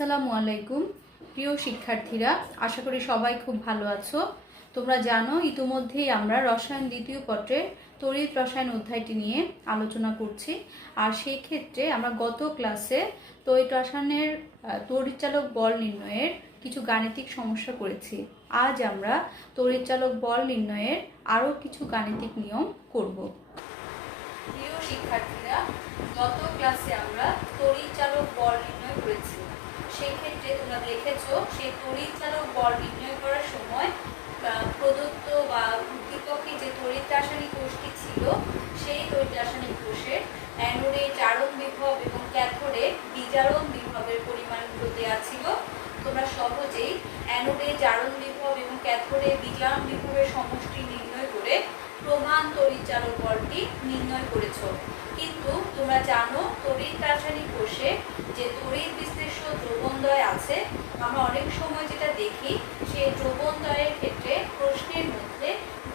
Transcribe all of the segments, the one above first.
আসসালামু আলাইকুম প্রিয় শিক্ষার্থীরা, আশা করি সবাই খুব ভালো আছো। তোমরা জানো ইতিমধ্যেই আমরা রসায়ন দ্বিতীয় পত্রের তড়িৎ রসায়ন অধ্যায়টি নিয়ে আলোচনা করছি। আর সেই ক্ষেত্রে আমরা গত ক্লাসে তড়িৎ রসায়নের তড়িৎচালক বল নির্ণয়ের কিছু গাণিতিক সমস্যা করেছি। আজ আমরা তড়িৎচালক বল নির্ণয়ের আরও কিছু গাণিতিক নিয়ম করব। প্রিয় শিক্ষার্থীরা, গত ক্লাসে আমরা তড়িৎচালক বল নির্ণয় করেছি। সেই ক্ষেত্রে তোমরা দেখেছো সেই তড়িৎচালক বল নির্ণয় করার সময় প্রদত্ত বা উদ্দীপকে যে তড়িৎ রাসায়নিক কোষটি ছিল সেই তড়িৎ রাসায়নিক কোষের অ্যানোডে জারণ বিভব এবং ক্যাথোডে বিজারণ বিভবের পরিমাণগুলো দেওয়া ছিল। তোমরা সহজেই অ্যানোডে জারণ বিভব এবং ক্যাথোডে বিজারণ বিভবের সমষ্টি নির্ণয় করে প্রমাণ তড়িৎচালক বলটি নির্ণয় করেছো। কিন্তু তোমরা জানো তড়িৎ রাসায়নিক কোষে যে তড়িৎ বিশ্লেষ্য দ্রবণদ্বয় আছে, আমরা অনেক সময় যেটা দেখি সেই দ্রবণদ্বয়ের ক্ষেত্রে প্রশ্নের মধ্যে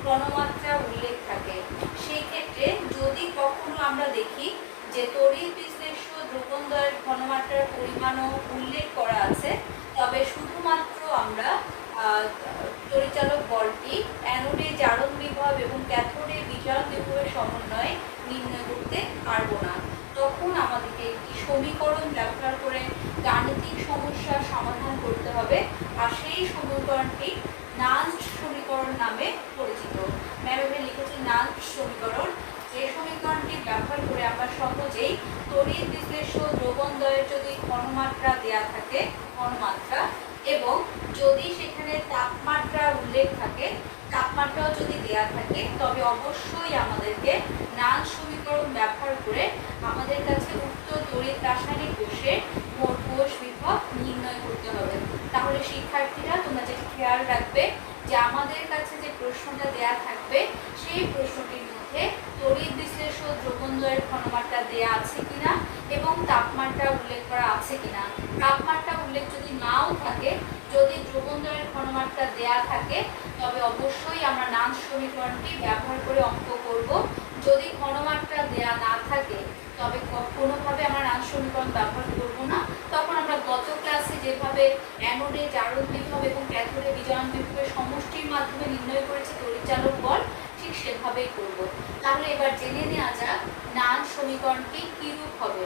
ঘনমাত্রা উল্লেখ থাকে। সেই ক্ষেত্রে যদি কখনো আমরা দেখি যে তড়িৎ বিশ্লেষ্য দ্রবণদ্বয়ের ঘনমাত্রার পরিমাণও উল্লেখ করা আছে, তবে শুধুমাত্র আমরা তড়িৎচালক বলটি অ্যানোডে জারণ বিভব এবং ক্যাথোডে বিজারণ বিভবের সমন্বয়ে নির্ণয় করতে পারবো না। তখন আমাদেরকে একটি সমীকরণ ব্যবহার করে গাণিতিক সমস্যার সমাধান করতে হবে, আর সেই সমীকরণটি নান্স সমীকরণ নামে পরিচিত। ম্যাম এখানে লিখেছি নান্স সমীকরণ। যে সমীকরণটি ব্যবহার করে আমরা সহজেই তড়িৎ বিশ্লেষ্য দ্রবণদ্বয়ের যদি ঘনমাত্রা দেয়া থাকে ঘনমাত্রা এবং যদি সেখানে তাপমাত্রা উল্লেখ থাকে, তাপমাত্রাও যদি দেয়া থাকে, তবে অবশ্যই আমাদেরকে নান্স সমীকরণ ব্যবহার করে আমাদের কাছে উক্ত তড়িৎ রাসায়নিক কোষের মোট কোষ বিভব নির্ণয় করতে হবে। তাহলে শিক্ষার্থীরা তোমরা যেটা খেয়াল রাখবে যে আমাদের কাছে যে প্রশ্নটা দেয়া থাকবে সেই প্রশ্নটির মধ্যে তড়িৎ বিশ্লেষ্য দ্রবণদ্বয়ের ঘনমাত্রা দেয়া আছে কিনা এবং তাপমাত্রা উল্লেখ করা আছে কিনা। তাপমাত্রা উল্লেখ যদি নাও থাকে, যদি দ্রবণদ্বয়ের ঘনমাত্রা দেয়া থাকে, তবে অবশ্যই আমরা নান্স সমীকরণটি ব্যবহার করে অঙ্ক করব। যদি ঘনমাত্রা দেয়া না থাকে তবে কোনোভাবে আমরা নান্স সমীকরণ ব্যবহার করব না। তখন আমরা গত ক্লাসে যেভাবে অ্যানোডে জারণ বিভব এবং ক্যাথোডে বিজারণ বিভবের সমষ্টির মাধ্যমে নির্ণয় করেছে তড়িৎচালক বল, ঠিক সেভাবেই করব। তাহলে এবার জেনে নেওয়া যাক নান্স সমীকরণটি কিরূপ হবে।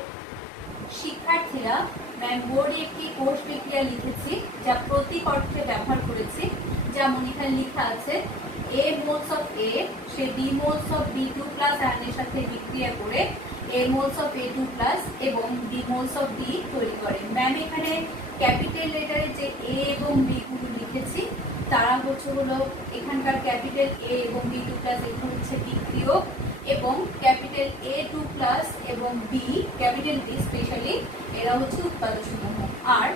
শিক্ষার্থীরা, ম্যাম বোর্ডে একটি কোষ বিক্রিয়া লিখেছি যা প্রতীক অর্থে ব্যবহার করেছি। যেমন এখানে লেখা আছে A moles of A say B moles of B2 plus আয়নের সাথে বিক্রিয়া করে A moles of A2 plus এবং B moles of B তৈরি করে। ম্যাম এখানে ক্যাপিটাল লেটারে যে A এবং B গুলো লিখেছি তারা হলো এখানকার ক্যাপিটাল A এবং B2 plus এগুলো হচ্ছে বিক্রিয়ক, এবং ক্যাপিটাল A2 প্লাস এবং B ক্যাপিটাল B স্পেশালি এরা হচ্ছে উৎপাদসমূহ। আর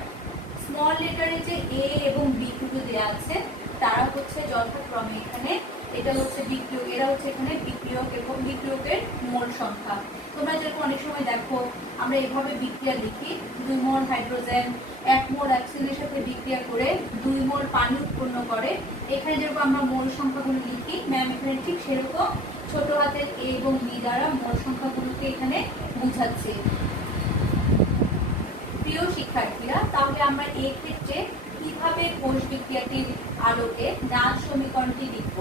স্মল লেটারে যে A এবং B গুলো দেওয়া আছে তারা হচ্ছে যথাক্রমে এখানে এটা হচ্ছে বিক্রিয়ক, এরা হচ্ছে এখানে বিক্রিয়ক এবং বিক্রিয়কের মোল সংখ্যা। তোমরা যেরকম অনেক সময় দেখো আমরা এভাবে বিক্রিয়া লিখি, 2 মোল হাইড্রোজেন 1 মোল অক্সিজেনের সাথে বিক্রিয়া করে 2 মোল পানি উৎপন্ন করে। এখানে যেরকম আমরা মোল সংখ্যাগুলো লিখি, ম্যাম এখানে ঠিক সেরকম ছোট হাতের A এবং B দ্বারা মোল সংখ্যাগুলোকে এখানে বোঝাচ্ছে। প্রিয় শিক্ষার্থীরা, তাহলে আমরা এই ক্ষেত্রে কিভাবে কোষ বিক্রিয়াটির আলোকে নান্স সমীকরণটি লিখব।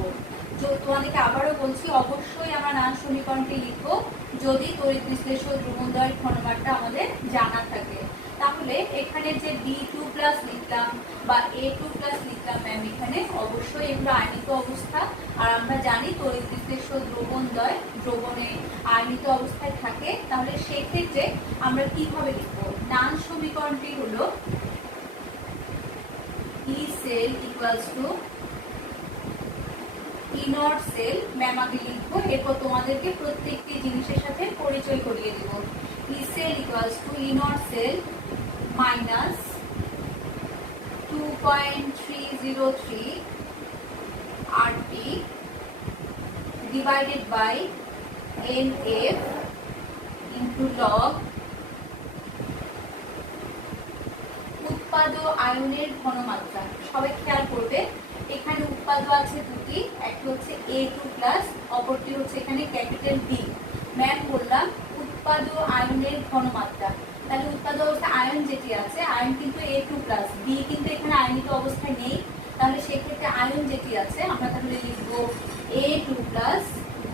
তোমাদেরকে আবারও বলছি, অবশ্যই আমরা নান্স সমীকরণটি লিখব যদি তড়িৎ বিশ্লেষ্য দ্রবণদ্বয়ের ঘনমাত্রা আমাদের জানা থাকে। তাহলে এখানে যে B2 প্লাস লিখলাম বা A2 প্লাস লিখলাম, ম্যাম এখানে অবশ্যই এগুলো আয়নিত অবস্থা। আর আমরা জানি তড়িৎ বিশ্লেষ্য দ্রবণদ্বয় দ্রবণে আয়নিত অবস্থায় থাকে। তাহলে সেক্ষেত্রে আমরা কিভাবে লিখব? নান্স সমীকরণটি হলো E cell equals to E naught cell। Ma'am আগে লিখবো, এরপর তোমাদেরকে প্রত্যেকটি জিনিসের সাথে পরিচয় করিয়ে দিব। E cell equals to E naught cell minus 2.303 RT divided by NF into log উৎপাদ আয়নের ঘনমাত্রা। সবাই খেয়াল করবে এখানে উৎপাদ আছে দুটি, একটা হচ্ছে A2 প্লাস, অপরটি হচ্ছে এখানে ক্যাপিটাল B। ম্যাম বললাম উৎপাদ আয়নের ঘনমাত্রা, তাহলে উৎপাদ অবস্থায় আয়ন যেটি আছে, আয়ন কিন্তু A2+, বি কিন্তু এখানে আয়নিত অবস্থায় নেই, তাহলে সেক্ষেত্রে আয়ন যেটি আছে আমরা তাহলে লিখবো A2+।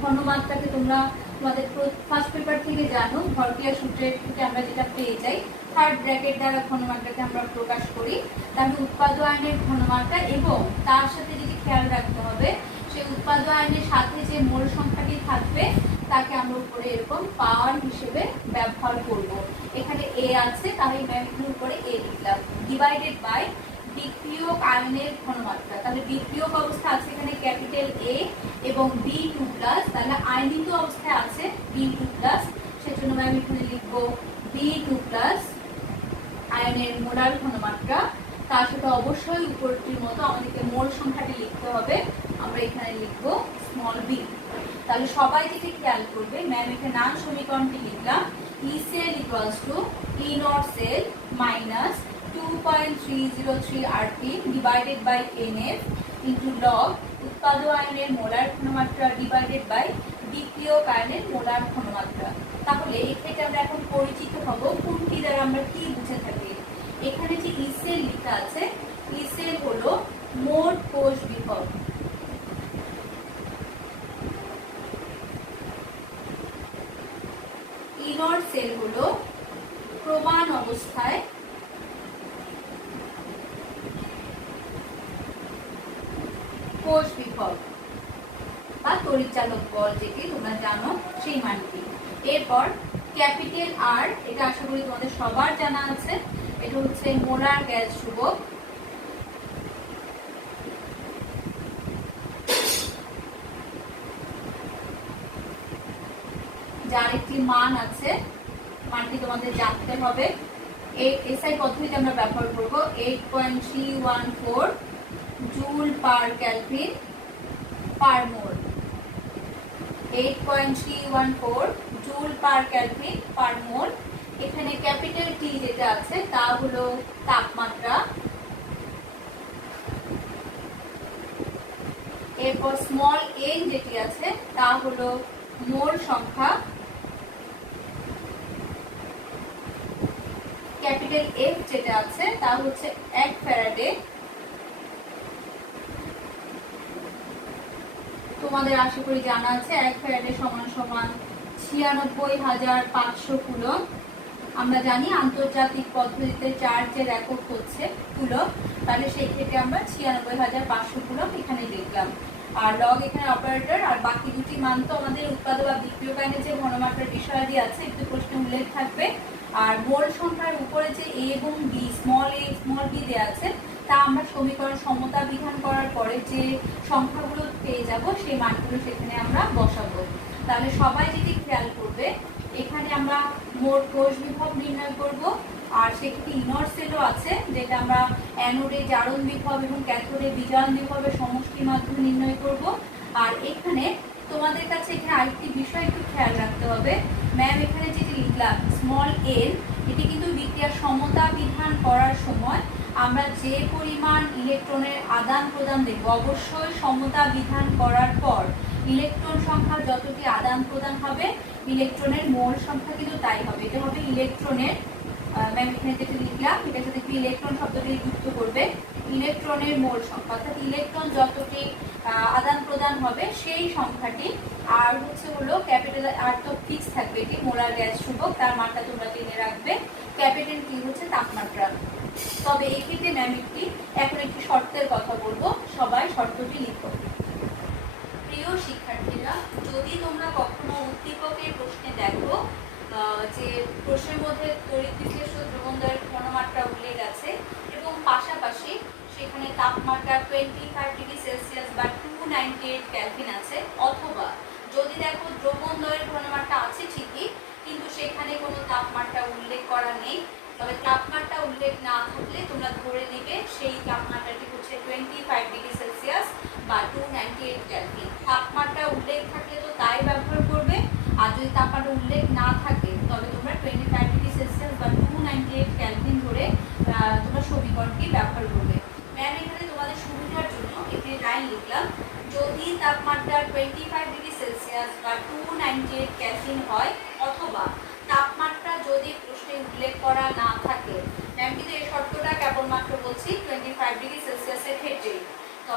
ঘনমাত্রাকে তোমরা তোমাদের ফার্স্ট পেপার থেকে জানো, ভরক্রিয়া সূত্রের থেকে আমরা যেটা পেয়ে যাই, থার্ড ব্র্যাকেট দ্বারা ঘনমাত্রাকে আমরা প্রকাশ করি। তাহলে উৎপাদ্য আয়নের ঘনমাত্রা এবং তার সাথে যেটি খেয়াল রাখতে হবে, সেই উৎপাদ্য আয়নের সাথে যে মোল সংখ্যাটি থাকবে তাকে আমরা উপরে এরকম পাওয়ার হিসেবে ব্যবহার করব। এখানে এ আছে, তাহলে ম্যাগনিটিউড উপরে এ লিখলাম, ডিভাইডেড বাই বিক্রিয়ক আয়নের ঘনমাত্রা। তাহলে বিক্রিয়ক অবস্থা আছে এখানে ক্যাপিটাল এ এবং B2+, তাহলে আয়নিত অবস্থায় আছে B2+, সেজন্য আমি এখানে লিখবো B2+। আয়নের মোলার ঘনমাত্রা, তার সাথে অবশ্যই উপরটির মতো আমাদেরকে মোল সংখ্যাটি লিখতে হবে, আমরা এখানে লিখবো স্মল বি। তাহলে সবাই যেটি খেয়াল করবে, ম্যাম এখানে নাম সমীকরণটি লিখলাম, E cell equals to E not cell minus 2.303 RT divided by NF into log উৎপাদ্য আয়নের মোলার ঘনমাত্রা ডিভাইডেড বাই বিক্রিয়ক আয়নের মোলার ঘনমাত্রা। তাহলে এর থেকে আমরা এখন পরিচিত হব কোনটি দ্বারা আমরা কি বুঝে থাকি। এখানে যে ই সেল লেখা আছে, ই সেল হলো মোট কোষ বিভব, ই নট সেল হলো প্রমাণ অবস্থায় কোষ বিভব বা তড়িৎচালক বল, যেটি তোমরা জানো সেই মানটি। এরপর ক্যাপিটাল আর, এটা আশা করি তোমাদের সবার জানা আছে, এটা হচ্ছে মোলার গ্যাস ধ্রুবক, যার একটি মান আছে, মানটি তোমাদের জানতে হবে। এসআই পদ্ধতিতে আমরা ব্যবহার করব 8.314 জুল পার কেলভিন পার মোল, 8.314 জুল পার কেলভিন পার মোল। এখানে ক্যাপিটাল টি যেটা আছে তা হলো তাপমাত্রা, এরপর স্মল এন যেটি আছে তা হলো মোল সংখ্যা, ক্যাপিটাল এফ যেটা আছে তা হচ্ছে 1 ফ্যারাডে। তোমাদের আশা করি জানা আছে 1 ফ্যারাডে সমান সমান 96,500 কুলম। আমরা জানি আন্তর্জাতিক পদ্ধতিতে চার্জের একক হচ্ছে কুলম, তাহলে সেই ক্ষেত্রে আমরা 96,500 কুলম এখানে লিখলাম। আর লগ এখানে অপারেটর, আর বাকি দুটি মান তো আমাদের উৎপাদ বা বিক্রিয়ক আয়নের যে ঘনমাত্রার বিষয়াদি আছে একটু প্রশ্নে উল্লেখ থাকবে। আর মোল সংখ্যার উপরে যে এ এবং B, small a small B দেওয়া আছে, তা আমরা সমীকরণ সমতা বিধান করার পরে যে সংখ্যাগুলো পেয়ে যাব সেই মানগুলো সেখানে আমরা বসাবো। তাহলে সবাই যেটি খেয়াল করবে, এখানে আমরা মোট কোষ বিভব নির্ণয় করব, আর সেক্ষেত্রে ইনর সেলও আছে, যেটা আমরা অ্যানোডে জারণ বিভব এবং ক্যাথোডে বিজারণ বিভবের সমষ্টির মাধ্যমে নির্ণয় করব। আর এখানে তোমাদের কাছে এখানে আরেকটি বিষয় একটু খেয়াল রাখতে হবে, ম্যাম এখানে যেটি লিখলাম স্মল এন, এটি কিন্তু বিক্রিয়ার সমতা বিধান করার সময় আমরা যে পরিমাণ ইলেকট্রনের আদান প্রদান দেখব, অবশ্যই সমতা বিধান করার পর ইলেকট্রন সংখ্যা যতটি আদান প্রদান হবে ইলেকট্রনের মোল সংখ্যা কিন্তু তাই হবে। এটা হবে ইলেকট্রনের, ম্যাম এখানে যেটা লিখলাম এটার সাথে একটু ইলেকট্রন শব্দটি যুক্ত করবে, ইলেকট্রনের মোল সংখ্যা, অর্থাৎ ইলেকট্রন যতটি আদান প্রদান হবে সেই সংখ্যাটি। আর হলো ক্যাপিটাল আর তো ফিক্স থাকবে, এটি মোলার গ্যাস ধ্রুবক, তার মানটা তোমরা জেনে রাখবে। ক্যাপিটাল টি হচ্ছে তাপমাত্রা। তবে এই ক্ষেত্রে ম্যাম এখন একটি শর্তের কথা বলবো, সবাই শর্তটি লিখো। প্রিয় শিক্ষার্থীরা, যদি তোমরা কখনো উদ্দীপকের প্রশ্নে দেখো যে প্রশ্নের মধ্যে তড়িৎ বিশ্লেষণ দ্রবণদ্বয়ের ঘনমাত্রা উল্লেখ আছে এবং পাশাপাশি সেখানে তাপমাত্রা 25 ডিগ্রি সেলসিয়াস বা 298 কেলভিন আছে, অথবা যদি দেখো দ্রবণদ্বয়ের ঘনমাত্রা আছে ঠিকই কিন্তু সেখানে কোনো তাপমাত্রা উল্লেখ করা নেই, তবে তাপমাত্রা উল্লেখ না থাকলে তোমরা ধরে নেবে সেই তাপমাত্রাটি হচ্ছে 25 ডিগ্রি সেলসিয়াস বা 298 কেলভিন। তাপমাত্রা উল্লেখ থাকলে তো তাই ব্যবহার করবে, আর যদি তাপমাত্রা উল্লেখ না থাকে তবে তোমরা 25 ডিগ্রি সেলসিয়াস বা 298 কেলভিন ধরে তোমরা সমীকরণটি ব্যবহার করবে। ম্যাম এখানে তোমাদের সুবিধার জন্য একটি লাইন লিখলাম, যদি তাপমাত্রা 25 ডিগ্রি সেলসিয়াস বা 298 কেলভিন হয়, অথবা তাপমাত্রা যদি প্রশ্নে উল্লেখ করা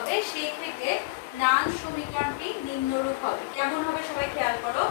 হবে সেই ক্ষেত্রে নান সমীকরণটি নিম্নরূপ হবে। কেমন হবে সবাই খেয়াল করো।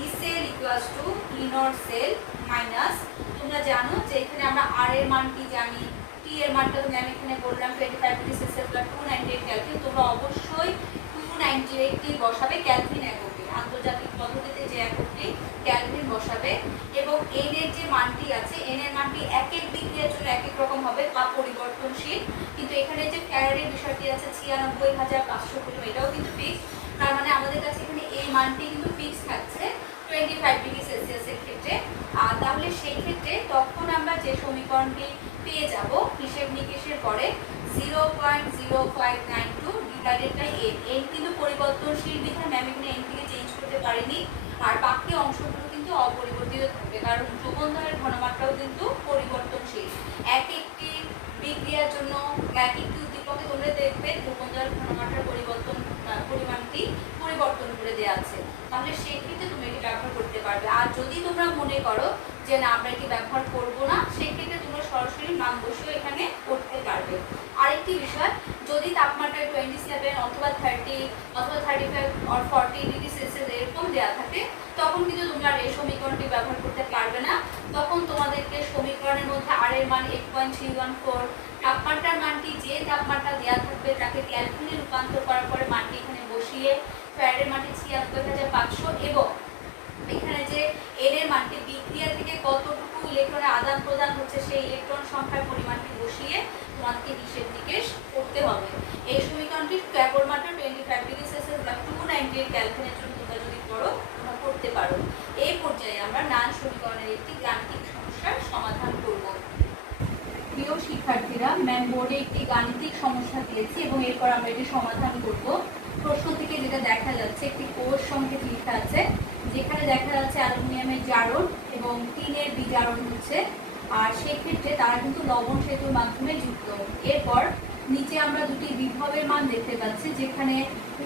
E cell equals to E not cell minus, তোমরা জানো যে এখানে আমরা আর এর মান কি জানি, টি এর মানটা তুমি আমি এখানে বললাম 25 ডিগ্রি সেলসিয়াস প্লাস 298 কেলভিন। তোমরা অবশ্যই 298 টি বসাবে ক্যালভিন এককে, আন্তর্জাতিক পদ্ধতিতে যে এককটি ক্যালভিন বসাবে। এবং এন এর যে মানটি আছে, এন এর মানটি এক এক বিক্রিয়ার জন্য এক এক রকম হবে বা পরিবর্তনশীল। কিন্তু এখানে যে ফ্যারাডের বিষয়টি আছে 96,500 কুলম্ব, এটাও কিন্তু ফিক্সড। তার মানে আমাদের কাছে এখানে এই মানটি কিন্তু ফিক্স থাকছে 25 ডিগ্রি সেলসিয়াসের ক্ষেত্রে। তাহলে সেই ক্ষেত্রে তখন আমরা যে সমীকরণটি পেয়ে যাব হিসেব নিকেশের পরে 0.0592 ডিভাইডেড বাই এন। এন কিন্তু পরিবর্তনশীল বিধায় ম্যাম এখানে এন থেকে চেঞ্জ করতে পারিনি, আর বাকি অংশগুলো কিন্তু অপরিবর্তিত থাকবে, কারণ দ্রবণদ্বয়ের ঘনমাত্রাও কিন্তু পরিবর্তনশীল। এক একটি বিক্রিয়ার জন্য এক একটি উদ্দীপকে তোমরা দেখবে দ্রবণদ্বয়ের ঘনমাত্রার পরিমাণটি পরিবর্তন করে দেওয়া আছে। তাহলে সেই ক্ষেত্রে তুমি এটি ব্যবহার করতে পারবে। আর যদি তোমরা মনে করো যে না আমরা এটি ব্যবহার করব না, সেই ক্ষেত্রে তোমরা সরাসরি মান বসিয়ে এখানে করতে পারবে। আরেকটি বিষয়, যদি তাপমাত্রা 27 অথবা 30 অথবা 35 or 40 ডিগ্রি সেলসিয়াস এরকম দেওয়া থাকে, তখন কিন্তু তোমরা এই সমীকরণটি ব্যবহার করতে পারবে না। তখন তোমাদেরকে সমীকরণের মধ্যে আর এর মান 8.314, তাপমাত্রার মানটি যে তাপমাত্রা দেওয়া থাকবে তাকে ক্যালভিনে রূপান্তর করার পরে মানটি এখানে বসিয়ে ফ্যারাডের মানটি 96,500 এবং এখানে যে এন এর মানটি বিক্রিয়া থেকে কতটুকু ইলেকট্রনের আদান প্রদান হচ্ছে সেই ইলেকট্রন সংখ্যার পরিমাণটি বসিয়ে তোমাকে হিসেব নিকেশ করতে হবে। এই সমীকরণটি কেবলমাত্র 25 ডিগ্রি সেলসিয়াস বা 298 ক্যালভিনের জন্য তোমরা যদি করো তোমরা করতে পারো। এই পর্যায়ে আমরা নান সমীকরণের একটি গাণিতিক সমস্যার সমাধান করব। প্রিয় শিক্ষার্থীরা, ম্যাম বোর্ডে একটি গাণিতিক সমস্যা দিয়েছি এবং এরপর আমরা এটি সমাধান করব। প্রশ্ন থেকে যেটা দেখা যাচ্ছে, একটি কোষ সংকেত লেখা আছে যেখানে দেখা যাচ্ছে অ্যালুমিনিয়ামের জারণ এবং টিনের বিজারণ হচ্ছে, আর সেক্ষেত্রে তারা কিন্তু লবণ সেতুর মাধ্যমে যুক্ত। এরপর নিচে আমরা দুটি বিভবের মান দেখতে পাচ্ছি, যেখানে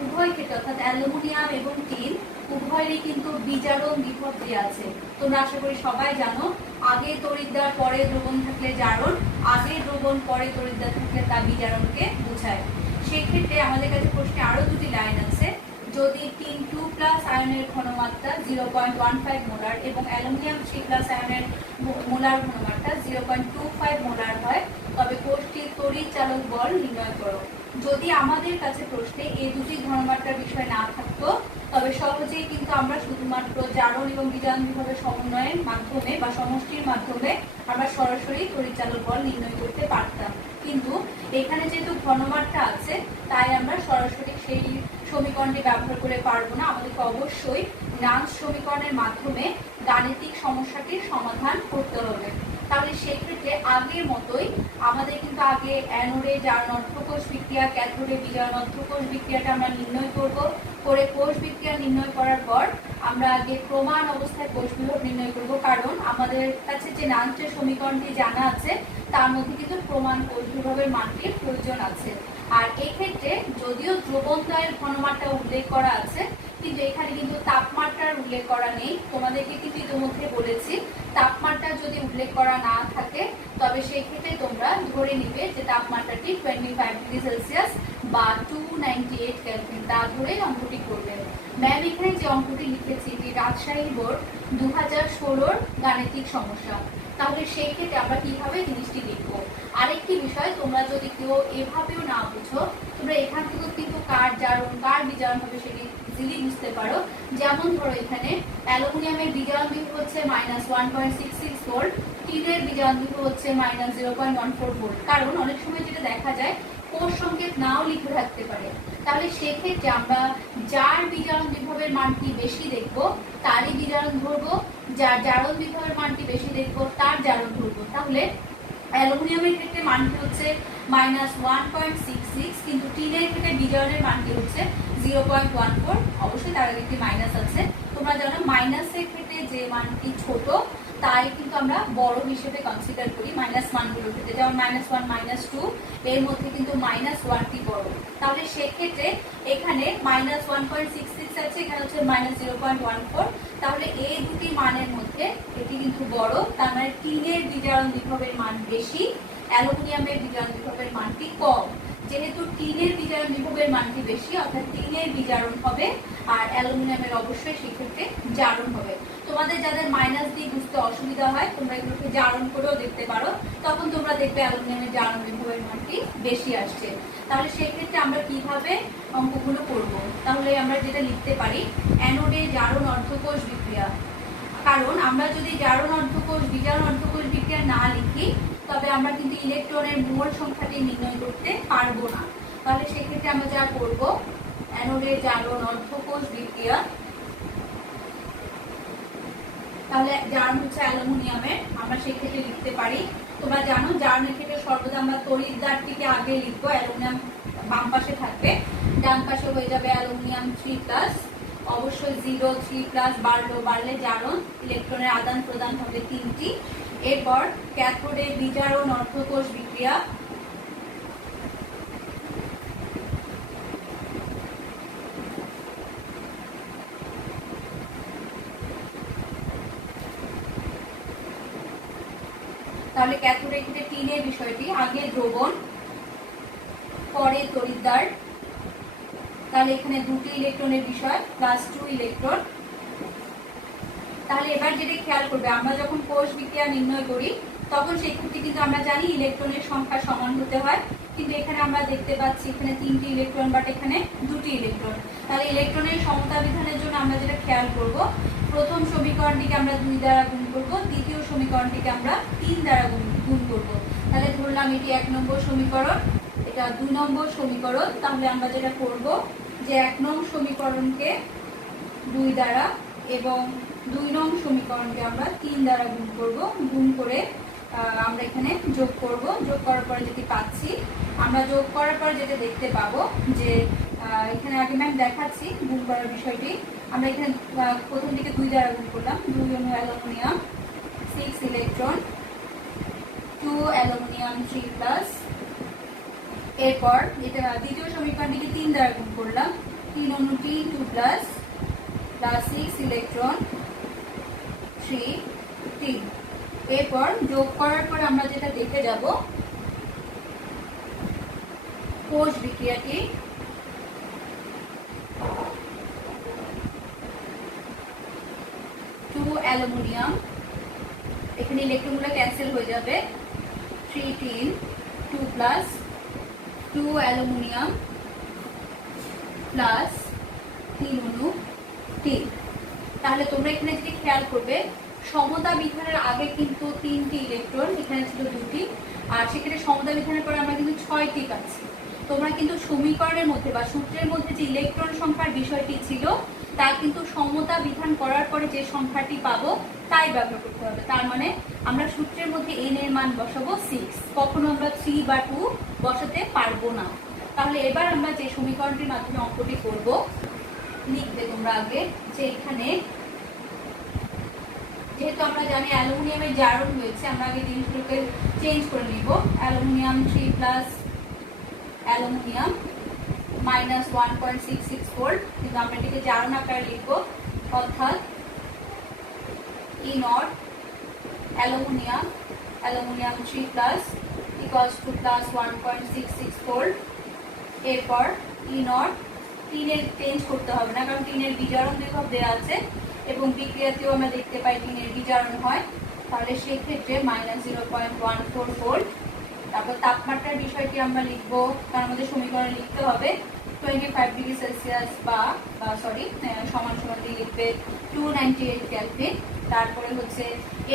উভয় ক্ষেত্রে অর্থাৎ অ্যালুমিনিয়াম এবং টিন উভয়েরই কিন্তু বিজারণ বিভব দেওয়া আছে। তোমরা আশা করি সবাই জানো, আগে তড়িৎদ্বার পরে দ্রবণ থাকলে জারণ, আগে দ্রবণ পরে তড়িৎদ্বার থাকলে তা বিজারণকে বোঝায়। সেক্ষেত্রে আমাদের কাছে প্রশ্নে আরো দুটি লাইন আছে। যদি টিন 2+ আয়নের ঘনমাত্রা 0.15 মোলার এবং অ্যালুমিনিয়াম 3+ আয়নের মোলার ঘনমাত্রা 0.25 মোলার হয়, তবে কোষটির তড়িৎ চালক বল নির্ণয় করো। যদি আমাদের কাছে প্রশ্নে এই দুটি ঘনমাত্রার বিষয় না থাকতো, তবে সহজেই কিন্তু আমরা শুধুমাত্র জারণ এবং বিজারণ বিভবের সমন্বয়ের মাধ্যমে বা সমষ্টির মাধ্যমে আমরা সরাসরি তড়িৎ চালক বল নির্ণয় করতে পারতাম। কিন্তু এখানে যেহেতু ঘনমাত্রা আছে, তাই আমরা সরাসরি সেই সমীকরণটি ব্যবহার করে পারবো না। আমাদেরকে অবশ্যই নান্স সমীকরণের মাধ্যমে গাণিতিক সমস্যাটির সমাধান করতে হবে। তাহলে সেক্ষেত্রে আগের মতোই আমাদের কিন্তু আগে অ্যানোডে জারণ অর্ধকোষ বিক্রিয়া, ক্যাথোডে বিজারণ অর্ধকোষ বিক্রিয়াটা আমরা নির্ণয় করব। করে কোষ বিক্রিয়া নির্ণয় করার পর আমরা আগে প্রমাণ অবস্থায় কোষ বিভব নির্ণয় করব, কারণ আমাদের কাছে যে নান্সের সমীকরণটি জানা আছে তার মধ্যে কিন্তু প্রমাণ কোষ বিভবের মানটির প্রয়োজন আছে। আর এক্ষেত্রে যদিও দ্রবণদ্বয়ের ঘনমাত্রা উল্লেখ করা আছে, কিন্তু এখানে কিন্তু তাপমাত্রার উল্লেখ করা নেই। তোমাদেরকে কিন্তু ইতিমধ্যে বলেছি, তাপমাত্রা যদি উল্লেখ করা না থাকে তবে সেই ক্ষেত্রে তোমরা ধরে নিবে যে তাপমাত্রাটি 25 ডিগ্রি সেলসিয়াস বা 298 কেলভিন, তা ধরে অঙ্কটি করবে। ম্যাম এখানে যে অঙ্কটি লিখেছি এটি রাজশাহী বোর্ড 2016 গাণিতিক সমস্যা। তাহলে সেই ক্ষেত্রে আমরা কিভাবে জিনিসটি লিখবো। আরেকটি বিষয়, তোমরা যদি কেউ এভাবেও না বুঝো, তোমরা এখান থেকেও কিন্তু কার জারণ কার বিজারণ হবে সেটি ইজিলি বুঝতে পারো। যেমন ধরো এখানে অ্যালুমিনিয়ামের বিজারণ বিভব হচ্ছে -1.66 ভোল্ট, টিনের বিজারণ বিভব হচ্ছে -0.14 ভোল্ট। কারণ অনেক সময় যেটা দেখা যায় কোষ সংকেত নাও লিখে রাখতে পারে। তাহলে সেক্ষেত্রে আমরা যার বিজারণ বিভবের মানটি বেশি দেখব তারই বিজারণ ধরবো, যার জারণ বিভবের মানটি বেশি দেখব তার জারণ ধরবো। তাহলে অ্যালুমিনিয়ামের ক্ষেত্রে মানটি হচ্ছে -1.66, কিন্তু টিনের ক্ষেত্রে বিজারণের মানটি হচ্ছে 0.14। অবশ্যই তার আগে একটি মাইনাস আছে। তোমরা জানো মাইনাসের ক্ষেত্রে যে মানটি ছোট তাই কিন্তু আমরা বড় হিসেবে কনসিডার করি মাইনাস মানগুলোর ক্ষেত্রে, যেমন -1 -2 এর মধ্যে কিন্তু -1টি বড়। তাহলে সেক্ষেত্রে এখানে -1.66 আছে, এখানে হচ্ছে -0.14। তাহলে এই দুটি মানের মধ্যে এটি কিন্তু বড়, তার মানে টিনের বিজারণ বিভবের মান বেশি, অ্যালুমিনিয়ামের বিজারণ বিভবের মানটি কম। যেহেতু টিনের বিজারণ বিভবের মানটি বেশি, অর্থাৎ টিনের বিজারণ হবে আর অ্যালুমিনিয়ামের অবশ্যই সেক্ষেত্রে জারণ হবে। তোমাদের যাদের মাইনাস দিয়ে বুঝতে অসুবিধা হয় তোমরা এগুলোকে জারণ করেও দেখতে পারো, তখন তোমরা দেখবে অ্যালুমিনিয়ামের জারণ বিভবের মানটি বেশি আসছে। তাহলে সেক্ষেত্রে আমরা কিভাবে অঙ্কগুলো করব? তাহলে আমরা যেটা লিখতে পারি, অ্যানোডে জারণ অর্ধকোষ বিক্রিয়া। কারণ আমরা যদি জারণ অর্ধকোষ বিজারণ অর্ধকোষ বিক্রিয়া না লিখি তবে আমরা কিন্তু ইলেকট্রনের মোল সংখ্যাটি নির্ণয় করতে পারবো না। তাহলে সেক্ষেত্রে আমরা যা করব, অ্যানোডে জারণ অর্ধকোষ বিক্রিয়া, তাহলে জারণ হচ্ছে অ্যালুমিনিয়ামের, আমরা সেক্ষেত্রে লিখতে পারি, তোমরা জানো জারণের ক্ষেত্রে সর্বদা আমরা তড়িৎদ্বারটিকে আগে লিখবো, অ্যালুমিনিয়াম বাম পাশে থাকবে, ডান পাশে হয়ে যাবে অ্যালুমিনিয়াম 3+, অবশ্যই 0 3+ বাড়লে জারণ, ইলেকট্রনের আদান প্রদান হবে 3টি। এরপর ক্যাথোডে বিজারণ অর্ধকোষ বিক্রিয়া, তাহলে ক্যাথোডের ক্ষেত্রে টিনের বিষয়টি আগে দ্রবণ পরে তড়িৎদ্বার, তাহলে এখানে 2টি ইলেকট্রনের বিষয় +2 ইলেকট্রন। তাহলে এবার যেটা খেয়াল করবে, আমরা যখন কোষ বিক্রিয়া নির্ণয় করি তখন সেই ক্ষেত্রে কিন্তু আমরা জানি ইলেকট্রনের সংখ্যা সমান হতে হয়, কিন্তু এখানে আমরা দেখতে পাচ্ছি এখানে 3টি ইলেকট্রন বাট এখানে 2টি ইলেকট্রন। তাহলে ইলেকট্রনের সমতা বিধানের জন্য আমরা যেটা খেয়াল করব, প্রথম সমীকরণটিকে আমরা 2 দ্বারা গুণ করব, দ্বিতীয় সমীকরণটিকে আমরা 3 দ্বারা গুণ করব। তাহলে ধরলাম এটি 1 নম্বর সমীকরণ, এটা 2 নম্বর সমীকরণ। তাহলে আমরা যেটা করব যে 1 নং সমীকরণকে 2 দ্বারা এবং 2 নং সমীকরণকে আমরা 3 দ্বারা গুণ করব। গুণ করে আমরা এখানে যোগ করব। যোগ করার পরে যেটি পাচ্ছি, আমরা যোগ করার পরে যেটা দেখতে পাবো যে এখানে আগে ম্যাম দেখাচ্ছি গুণ করার বিষয়টি। আমরা এখানে প্রথম দিকে 2 দ্বারা গুণ করলাম, 2 অনু অ্যালুমিনিয়াম 6 ইলেকট্রন, 2 অ্যালুমিনিয়াম 3+। এরপর এটা দ্বিতীয় সমীকরণটিকে 3 দ্বারা গুণ করলাম, 3 অনু টি 2+ +6 ইলেকট্রন 3 এরপর যোগ করার পর আমরা যেটা দেখে যাব, কোষ বিক্রিয়াটি অ্যালুমিনিয়াম, এখানে ইলেকট্রনগুলো ক্যান্সেল হয়ে যাবে, 3 টিন 2+, 2 অ্যালুমিনিয়াম প্লাস 3 অনু টিন। তাহলে তোমরা এখানে যদি খেয়াল করবে, সমতা বিধানের আগে কিন্তু 3টি ইলেকট্রন, এখানে ছিল 2টি, আর সেক্ষেত্রে সমতা বিধানের পরে আমরা কিন্তু 6টি পাচ্ছি। তোমরা কিন্তু সমীকরণের মধ্যে বা সূত্রের মধ্যে যে ইলেকট্রন সংখ্যার বিষয়টি ছিল তা কিন্তু সমতা বিধান করার পরে যে সংখ্যাটি পাবো তাই ব্যবহার করতে হবে। তার মানে আমরা সূত্রের মধ্যে n এর মান বসাবো 6, কখনো আমরা 3 বা 2 বসাতে পারবো না। তাহলে এবার আমরা যে সমীকরণটির মাধ্যমে অঙ্কটি করব, লিখবে তোমরা আগে যে এখানে যেহেতু আমরা জানি অ্যালুমিনিয়ামের জারণ হয়েছে, আমরা আগে জিনিসগুলোকে চেঞ্জ করে নিব। অ্যালুমিনিয়াম 3+ অ্যালুমিনিয়াম -1.66 ভোল্ট, কিন্তু আমরা এটাকে জারণ আকারে লিখব, অর্থাৎ E নট অ্যালুমিনিয়াম 3+ +1.66 ভোল্ট। এরপর E নট, টিনের চেঞ্জ করতে হবে না কারণ টিনের বিজারণ বিভব দেওয়া আছে এবং বিক্রিয়াতেও আমরা দেখতে পাই টিনের বিজারণ হয়, তাহলে সেক্ষেত্রে -0.14 ভোল্ট। তারপর তাপমাত্রার বিষয়টি আমরা লিখব, তার মধ্যে সমীকরণ লিখতে হবে 25 ডিগ্রি সেলসিয়াস বা সমান দিয়ে লিখবে 298 কেলভিন। তারপরে হচ্ছে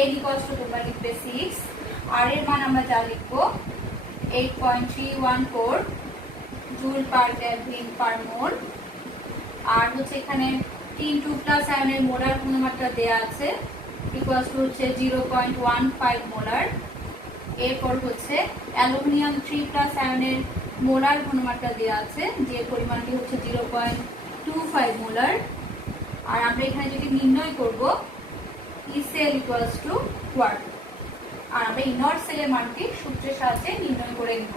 n তোমরা লিখবে 6, আর এর মান আমরা যা লিখবো 8.314 জুল পার কেলভিন পার মোল। আর হচ্ছে এখানে 3 আয়নের মোলার ঘনমাত্রা দেয়া আছে, হচ্ছে 0.15 মোলার। এরপর হচ্ছে অ্যালুমিনিয়াম 3+ আয়নের মোলার ঘনমাত্রা দেওয়া আছে, যে পরিমাণটি হচ্ছে 0.25 মোলার। আর আমরা এখানে যদি নির্ণয় করব ইসেল = আর আমরা ইনর্ট সেলের মানটি সূত্রের সাহায্যে নির্ণয় করে নিব।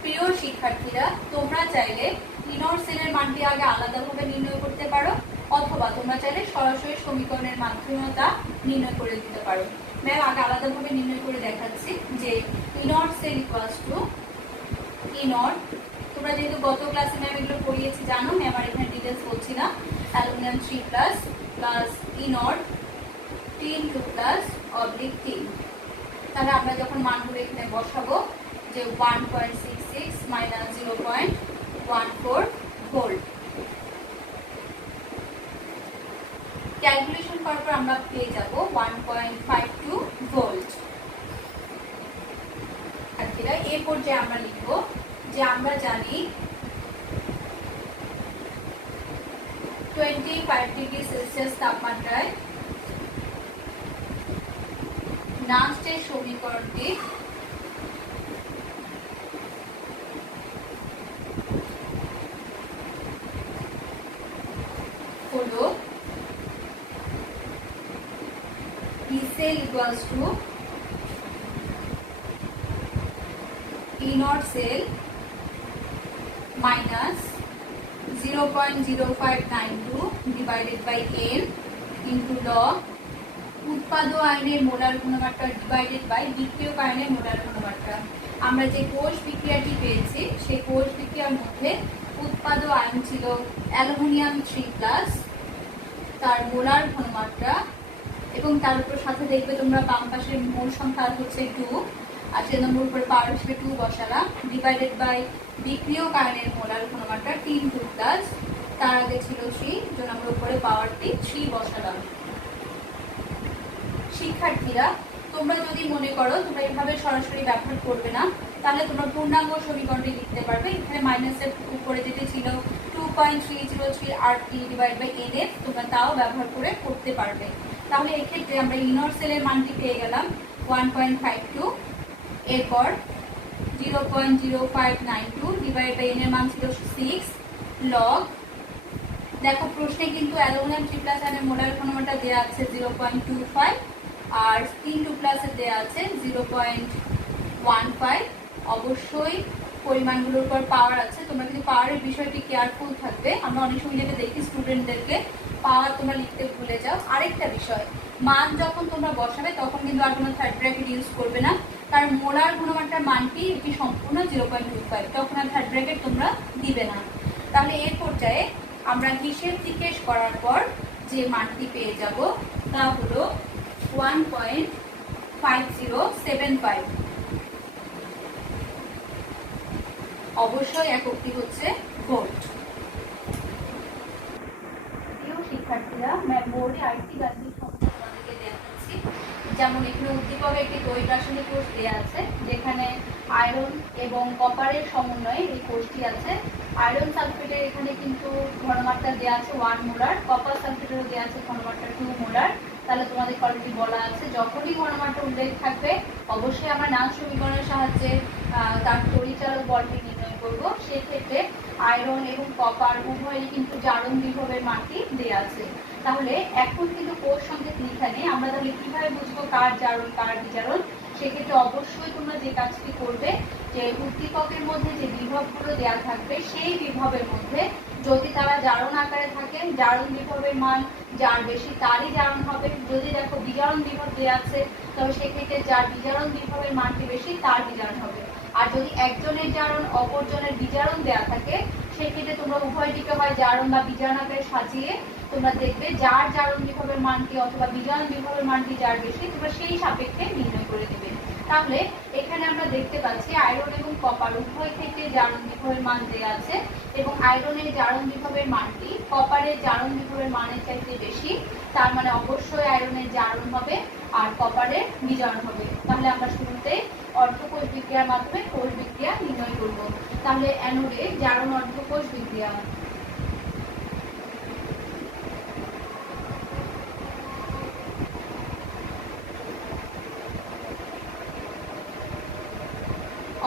প্রিয় শিক্ষার্থীরা, তোমরা চাইলে ইনর্ট সেলের মানটি আগে আলাদাভাবে নির্ণয় করতে পারো, অথবা তোমরা চাইলে সরাসরি সমীকরণের মাধ্যমে তা নির্ণয় করে দিতে পারো। ম্যাম আগে আলাদাভাবে নির্ণয় করে দেখাচ্ছি যে ইনর্ট সেল ই নট, তোমরা যেহেতু গত ক্লাসে ম্যাম এগুলো পড়িয়েছি জানো, ম্যাম আর এখানে ডিটেলস বলছি না। Aluminium 3 plus plus E not 3 plus oblique 3। তাহলে আমরা যখন মানগুলো এখানে বসাবো যে 1.66 মাইনাস 0.14 ভোল্ট, ক্যালকুলেশন করার পর আমরা পেয়ে যাব 1.52 ভোল্ট। এই পর্যায়ে আমরা লিখব যে আমরা জানি 25 ডিগ্রি সেলসিয়াস তাপমাত্রায় নাস্টের সমীকরণটি হলো E cell equals to E naught cell minus 0.0592 divided by n into log উৎপাদক আয়নের মোলার ঘনমাত্রা ডিভাইডেড বাই বিক্রিয়ক আয়নের মোলার ঘনমাত্রা। আমরা যে কোষ বিক্রিয়াটি পেয়েছি সেই কোষ বিক্রিয়ার মধ্যে উৎপাদক আয়ন ছিল অ্যালুমিনিয়াম 3 প্লাস, তার মোলার ঘনমাত্রা এবং তার উপর সাথে দেখবে তোমরা বাম পাশের মোল সংখ্যা হচ্ছে 2 আর সে নম্বর উপরে পাওয়ার হিসেবে 2 বসালাম, ডিভাইডেড বাই বিক্রিয়ক আয়নের মোলার ঘনমাত্রা 3 প্লাস, তার আগে ছিল 3 যে নম্বর উপরে পাওয়ার 3 বসালাম। শিক্ষার্থীরা তোমরা যদি মনে করো তোমরা এভাবে সরাসরি ব্যবহার করবে না, তাহলে তোমরা পূর্ণাঙ্গ সমীকরণটি লিখতে পারবে। এখানে মাইনাসের উপরে যেটি ছিল 2.303 RT ডিভাইড বাই NF, তোমরা তাও ব্যবহার করে করতে পারবে। তাহলে এক্ষেত্রে আমরা ইনর সেলের মানটি পেয়ে গেলাম 1.52, এরপর 0.0592 ডিভাইড বাই n এর মান ছিল 6 লগ, দেখো প্রশ্নে কিন্তু অ্যালুমিনিয়াম 3 প্লাস আয়নের মোলার ঘনমাত্রা দেওয়া আছে 0.25 আর 3 প্লাসের দেওয়া আছে 0.15। অবশ্যই পরিমাণগুলোর উপর পাওয়ার আছে, তোমরা কিন্তু পাওয়ারের বিষয়টি কেয়ারফুল থাকবে। আমরা অনেক সময় যেটা দেখি স্টুডেন্টদেরকে পাওয়ার তোমরা লিখতে ভুলে যাও। আরেকটা বিষয়, মান যখন তোমরা বসাবে তখন কিন্তু আর কোনো থার্ড ব্র্যাকেট ইউজ করবে না, কারণ মোলার ঘনমাত্রার মানটি এটি সম্পূর্ণ 0.25, তখন আর থার্ড ব্র্যাকেট তোমরা দিবে না। তাহলে এই পর্যায়ে আমরা হিসেব নিকেশ করার পর যে মানটি পেয়ে যাব তা হলো 1.5075। অবশ্যই এককটি হচ্ছে ভোল্ট। প্রিয় শিক্ষার্থীরা, ম্যাম বোর্ডে আরেকটি গাণিতিক সমস্যা তোমাদেরকে দেখাচ্ছি। যেমন এখানে উদ্দীপকে একটি তড়িৎ রাসায়নিক কোষ দেওয়া আছে, যেখানে আয়রন এবং কপারের সমন্বয়ে এই কোষটি আছে। আয়রন সালফেটের এখানে কিন্তু ঘনমাত্রা দেওয়া আছে 1 মোলার, কপার সালফেটেরও দেওয়া আছে ঘনমাত্রা 2 মোলার। তাহলে তোমাদের অলরেডি বলা আছে যখনই ঘনমাত্রা উল্লেখ থাকবে অবশ্যই আমরা নাচ সমীকরণের সাহায্যে তার তড়িৎচালক বলটি নির্ণয় করব। সেক্ষেত্রে আয়রন এবং কপার উভয়েরই কিন্তু জারণ বিভবের মানটি দেওয়া আছে। তাহলে এখন কিন্তু কোষ সংকেত লেখা নেই, আমরা তাহলে কিভাবে বুঝবো কার জারণ কার বিজারণ? সেক্ষেত্রে অবশ্যই তোমরা যে কাজটি করবে যে উদ্দীপকের মধ্যে যে বিভবগুলো দেওয়া থাকবে সেই বিভবের মধ্যে যদি তারা জারণ আকারে থাকে, জারণ বিভবের মান যার বেশি তারই জারণ হবে। যদি দেখো বিজারণ বিভব দেওয়া আছে তবে সেক্ষেত্রে যার বিজারণ বিভবের মানটি বেশি তার বিজারণ হবে। আর যদি একজনের জারণ অপরজনের বিজারণ দেওয়া থাকে সেক্ষেত্রে তোমরা উভয় দিকে হয় জারণ বা বিজারণ আকারে সাজিয়ে তোমরা দেখবে যার জারণ বিভবের মানটি অথবা বিজারণ বিভবের মানটি যার বেশি তোমরা সেই সাপেক্ষে নির্ণয় করে দেবে। তাহলে এখানে আমরা দেখতে পাচ্ছি আয়রন এবং কপার উভয় থেকে জারণ বিভবের মান দেওয়া আছে এবং আয়রনের জারণ বিভবের মানটি কপারের জারণ বিভবের মানের চাইতে বেশি, তার মানে অবশ্যই আয়রনের জারণ হবে আর কপারের বিজারণ হবে। তাহলে আমরা শুরুতে অর্ধকোষ বিক্রিয়ার মাধ্যমে কোষ বিক্রিয়া নির্ণয় করব। তাহলে অ্যানোডে জারণ অর্ধকোষ বিক্রিয়া।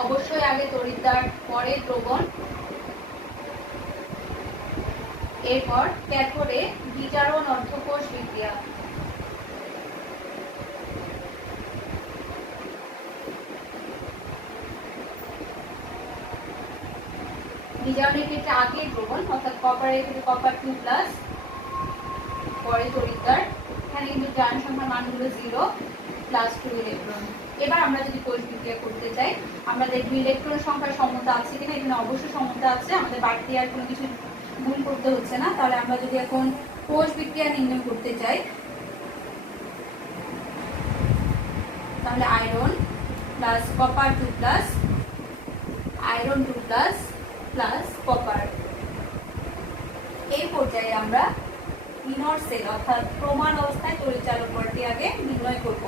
অবশ্যই আগে তড়িৎদ্বার, পরে দ্রবণ, এরপর ক্যাথোডে বিজারণ অর্ধকোষ বিক্রিয়া। বিজারণের ক্ষেত্রে আগে দ্রবণ অর্থাৎ কপারের ক্ষেত্রে কপার 2 প্লাস, পরে তড়িৎদ্বার। এখানে কিন্তু জারণ সংখ্যার মানগুলো 0 প্লাস 2 ইলেকট্রন। এবার আমরা যদি কোষ বিক্রিয়া করতে চাই, আমরা দেখব ইলেকট্রন সংখ্যার সমতা আছে কিনা। এখানে অবশ্যই সমতা আছে, আমাদের বাড়তি আর কোনো কিছু গুণ করতে হচ্ছে না। তাহলে আমরা যদি এখন কোষ বিক্রিয়া নির্ণয় করতে চাই, তাহলে iron plus copper 2 plus iron 2 plus plus copper. এই পর্যায়ে আমরা ইনর সেল অর্থাৎ প্রমাণ অবস্থায় তড়িৎচালক বলটি আগে নির্ণয় করব।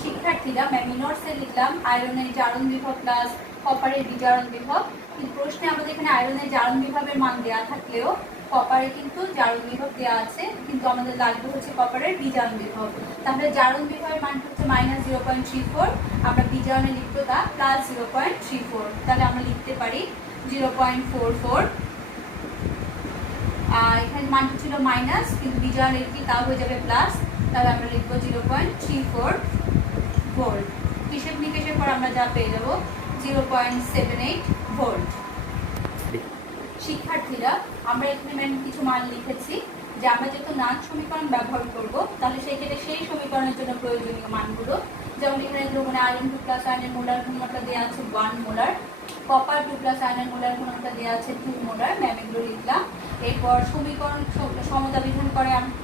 শিক্ষার্থীরা ম্যাম ইনর সেল লিখলাম আয়রনের জারণ বিভব প্লাস কপারের বিজারণ বিভব। কিন্তু প্রশ্নে আমাদের এখানে আয়রনের জারণ বিভবের মান দেওয়া থাকলেও কপারে কিন্তু জারণ বিভব দেওয়া আছে, কিন্তু আমাদের লাগবে হচ্ছে কপারের বিজারণ বিভব। তাহলে জারণ বিভবের মানটা হচ্ছে -0.34, আমরা বিজারণে লিখবো তা +0.34। তাহলে আমরা লিখতে পারি 0.44। এখানে মানটা ছিল মাইনাস, কিন্তু বিজারণ এটি তাও হয়ে যাবে প্লাস, তাহলে আমরা লিখবো 0.34 ভোল্ট। হিসেব নিকেশের পর আমরা যা পেয়ে যাবো 0.78 ভোল্ট। শিক্ষার্থীরা আমরা এখানে ম্যাম কিছু মান লিখেছি যে আমরা যেহেতু নান সমীকরণ ব্যবহার করব, তাহলে সেক্ষেত্রে সেই সমীকরণের জন্য প্রয়োজনীয় মানগুলো, যেমন এখানে দ্রবণে আয়রন 2 প্লাস আয়নের মোলার ঘনমাত্রা দেওয়া আছে 1 মোলার, কপার 2 প্লাস আয়নের মোলার ঘনমাত্রা দেওয়া আছে 2 মোলার, ম্যাম এগুলো লিখলাম। এরপর সমীকরণ সমতা বিধান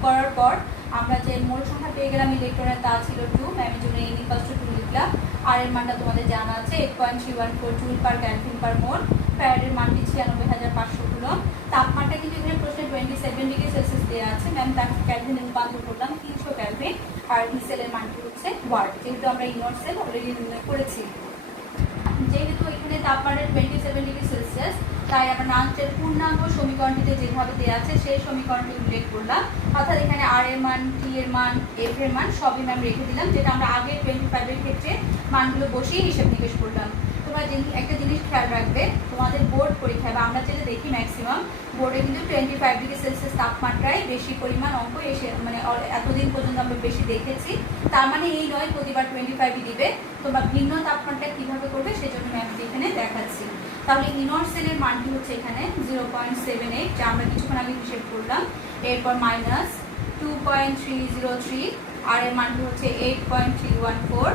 করার পর আমরা যে মোল সংখ্যা পেয়ে গেলাম ইলেকট্রনের তা ছিল 2, ম্যামের জন্য n = 2 লিখলাম। আর এর মানটা তোমাদের জানা আছে 8.314 জুল পার কেলভিন পার মোল। ফ্যারাডের মানটি 96,500 কুলম্ব। তাপমাত্রা কিন্তু এখানে প্রশ্নে 27 ডিগ্রি সেলসিয়াস দেওয়া আছে, ম্যাম তাকে ক্যালভিনে রূপান্তর করলাম 300 ক্যালভিন। আর ই সেলের মানটি হচ্ছে ওয়াট, যেহেতু আমরা ইনর সেল অলরেডি নির্ণয় করেছি। যেহেতু এখানে তাপমাত্রা 27 ডিগ্রি সেলসিয়াস, তাই আমরা নান্টের পূর্ণাঙ্গ সমীকরণটিতে যেভাবে দেওয়া আছে সেই সমীকরণটি উল্লেখ করলাম। অর্থাৎ এখানে আর এর মান, টি এর মান, এফ এর মান সবই ম্যাম রেখে দিলাম, যেটা আমরা আগে 25 এর ক্ষেত্রে মানগুলো বসিয়ে হিসেব নিকেশ করলাম। তোমরা একটা জিনিস খেয়াল রাখবে, তোমাদের বোর্ড পরীক্ষায় বা আমরা যেটা দেখি ম্যাক্সিমাম বোর্ডে কিন্তু 25 ডিগ্রি সেলসিয়াস তাপমাত্রায় বেশি পরিমাণ অঙ্ক এসে মানে এতদিন পর্যন্ত আমরা বেশি দেখেছি। তার মানে এই নয় প্রতিবার 25ই দিবে, তোমরা ভিন্ন তাপমাত্রা কিভাবে করবে সেজন্য ম্যাম এখানে দেখাচ্ছি। তাহলে ইনর সেলের মানটি হচ্ছে এখানে 0.78, যা আমরা কিছুক্ষণ আগে হিসেব করলাম। এরপর -2.303, আর এর মানটি হচ্ছে 8.314,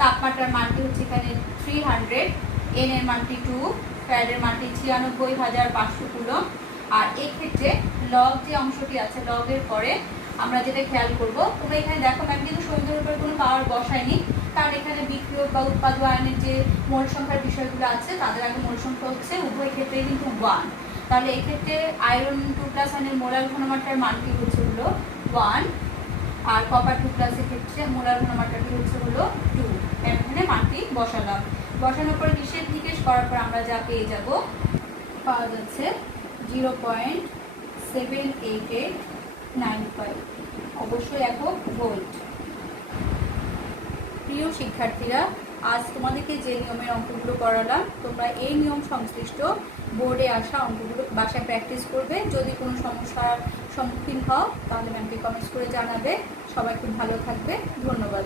তাপমাত্রার মানটি হচ্ছে এখানে 300, এন এর মানটি 2, ফ্যারাডের মানটি 96,500 কুলম্ব। আর এক্ষেত্রে লগ যে অংশটি আছে, লগের পরে আমরা যেটা খেয়াল করব, তোমরা এখানে দেখো ম্যাম কিন্তু সমীকরণের উপরে কোনো পাওয়ার বসায়নি, কারণ এখানে বিক্রিয়ক বা উৎপাদক আয়নের যে মোল সংখ্যার বিষয়গুলো আছে তাদের আগে মোল সংখ্যা হচ্ছে উভয় ক্ষেত্রেই কিন্তু 1। তাহলে এক্ষেত্রে আয়রন 2 প্লাস আয়নের মোলার ঘনমাত্রার মানটি হচ্ছে হলো 1, আর কপার 2 প্লাসের ক্ষেত্রে মোলার ঘনমাত্রাটি হচ্ছে হলো 2। এখানে মানটি বসালাম, বসানোর পর হিসেব নিকেশ করার পর আমরা যা পেয়ে যাব, পাওয়া যাচ্ছে 0.78895, অবশ্যই একক ভোল্ট। প্রিয় শিক্ষার্থীরা, আজ তোমাদেরকে যে নিয়মের অঙ্কগুলো করালাম, তোমরা এই নিয়ম সংশ্লিষ্ট বোর্ডে আসা অঙ্কগুলো বাসায় প্র্যাকটিস করবে। যদি কোনো সমস্যার সম্মুখীন হও তাহলে ম্যামকে কমেন্টস করে জানাবে। সবাই খুব ভালো থাকবে, ধন্যবাদ।